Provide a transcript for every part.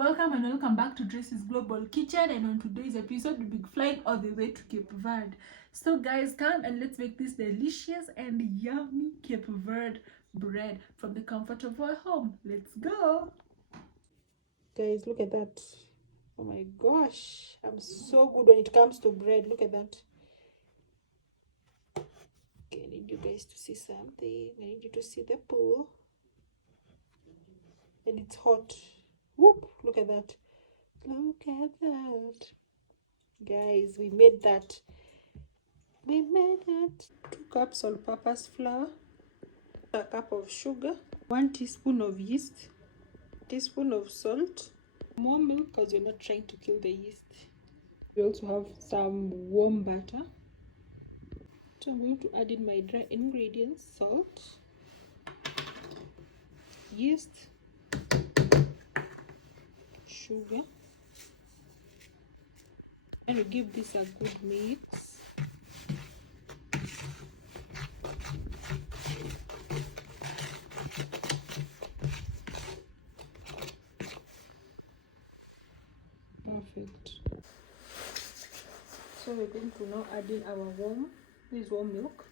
Welcome and welcome back to Tracy's Global Kitchen, and on today's episode we'll be flying all the way to Cape Verde. So guys, come and let's make this delicious and yummy Cape Verde bread from the comfort of our home. Let's go! Guys, look at that. Oh my gosh, I'm so good when it comes to bread. Look at that. Okay, I need you guys to see something. I need you to see the pool. And it's hot. Whoop, look at that. Look at that. Guys, we made that. 2 cups all-purpose flour, a cup of sugar, 1 teaspoon of yeast, teaspoon of salt, more milk because we're not trying to kill the yeast. We also have some warm butter. So I'm going to add in my dry ingredients: salt, yeast, sugar, and we give this a good mix. Perfect. So we're going to now add in our warm milk.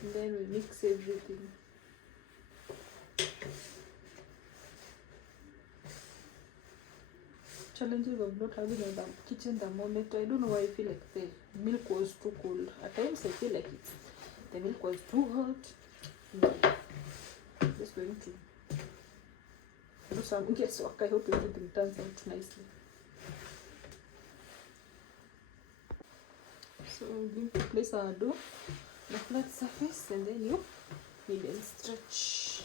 And then we mix everything. Challenges of not having a kitchen thermometer. I don't know why I feel like the milk was too cold. At times I feel like the milk was too hot. I'm just going to do some guesswork. I hope everything turns out nicely. So I'm going to place our dough on a flat surface, and then you knead and stretch.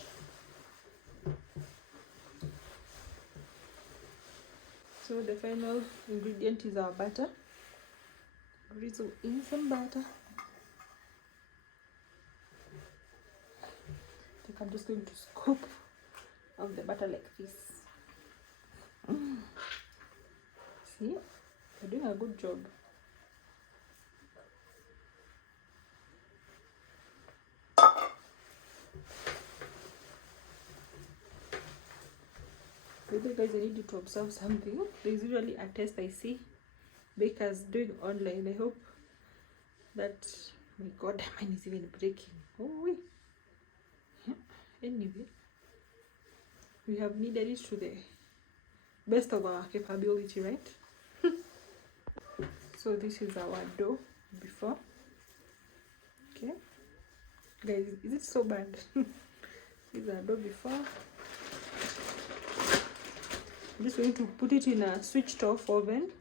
So the final ingredient is our butter. Drizzle in some butter. I think I'm just going to scoop of the butter like this. See, you're doing a good job. Maybe guys, I need you to observe something. There's usually a test I see bakers doing online. I hope that, my god, mine is even breaking. Oh wait. Yeah. Anyway, we have kneaded it to the best of our capability, right? So this is our dough before. Okay guys, is it so bad? This is our dough before. I'm just going to put it in a switched off oven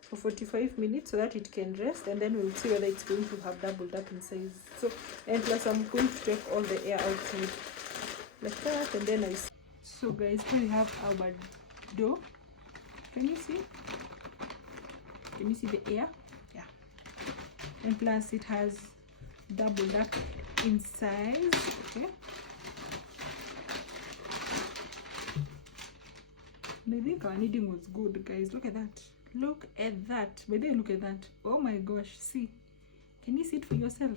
for 45 minutes so that it can rest, and then we'll see whether it's going to have doubled up in size. So, and plus I'm going to take all the air outside like that, and then so guys, here we have our dough. Can you see the air? Yeah. And plus it has doubled up in size. Okay, I think our kneading was good, guys. Look at that. Look at that. Maybe look at that. Oh my gosh. See. Can you see it for yourself?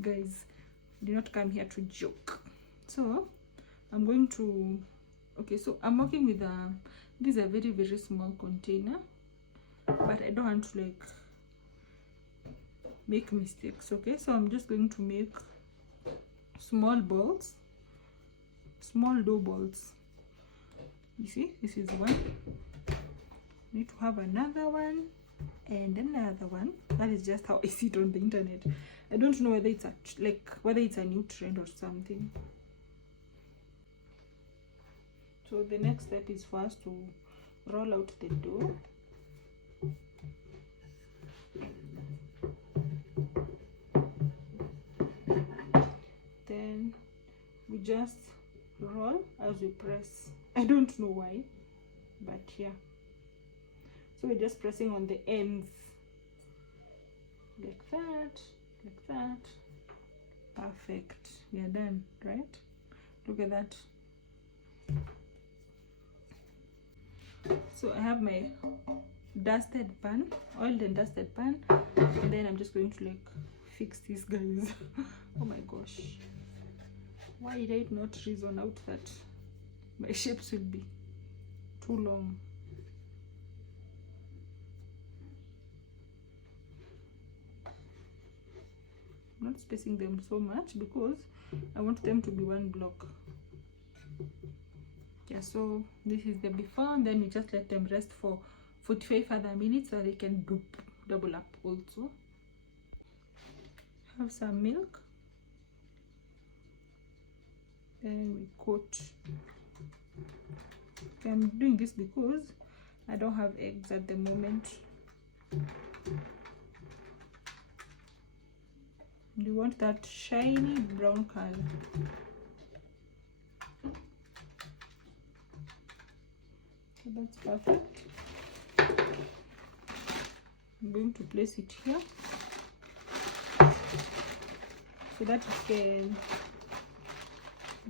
Guys, do not come here to joke. So, I'm going to... Okay, so I'm working with this is a very, very small container. But I don't want to, like, make mistakes, okay? So, I'm just going to make small balls. Small dough balls. You see, this is one. Need to have another one and another one. That is just how I see it on the internet. I don't know whether it's whether it's a new trend or something. So the next step is for us to roll out the dough. Then we just roll as we press. I don't know why, but yeah. So we're just pressing on the ends like that. Perfect. We are done, right? Look at that. So I have my dusted pan, oiled and dusted pan, and then I'm just going to like fix these guys. Oh my gosh. Why did I not reason out that my shapes will be too long? I'm not spacing them so much because I want them to be one block. Yeah, so this is the before, and then we just let them rest for 45 other minutes so they can double up also. Have some milk, then we coat. I'm doing this because I don't have eggs at the moment. You want that shiny brown color. So that's perfect. I'm going to place it here so that it can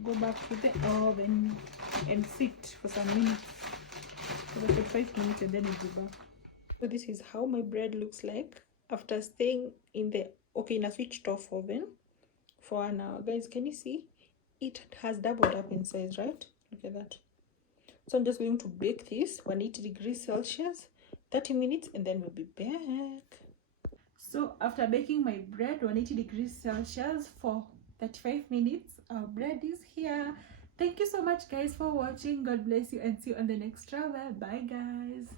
go back to the oven and sit for some minutes, for about 5 minutes, and then we'll be back. So this is how my bread looks like after staying in the in a switched off oven for an hour. Guys, can you see it has doubled up in size, right? Look at that. So I'm just going to bake this 180 degrees Celsius 30 minutes, and then we'll be back. So after baking my bread 180 degrees Celsius for 35 minutes, our bread is here. Thank you so much, guys, for watching. God bless you, and see you on the next travel. Bye, guys.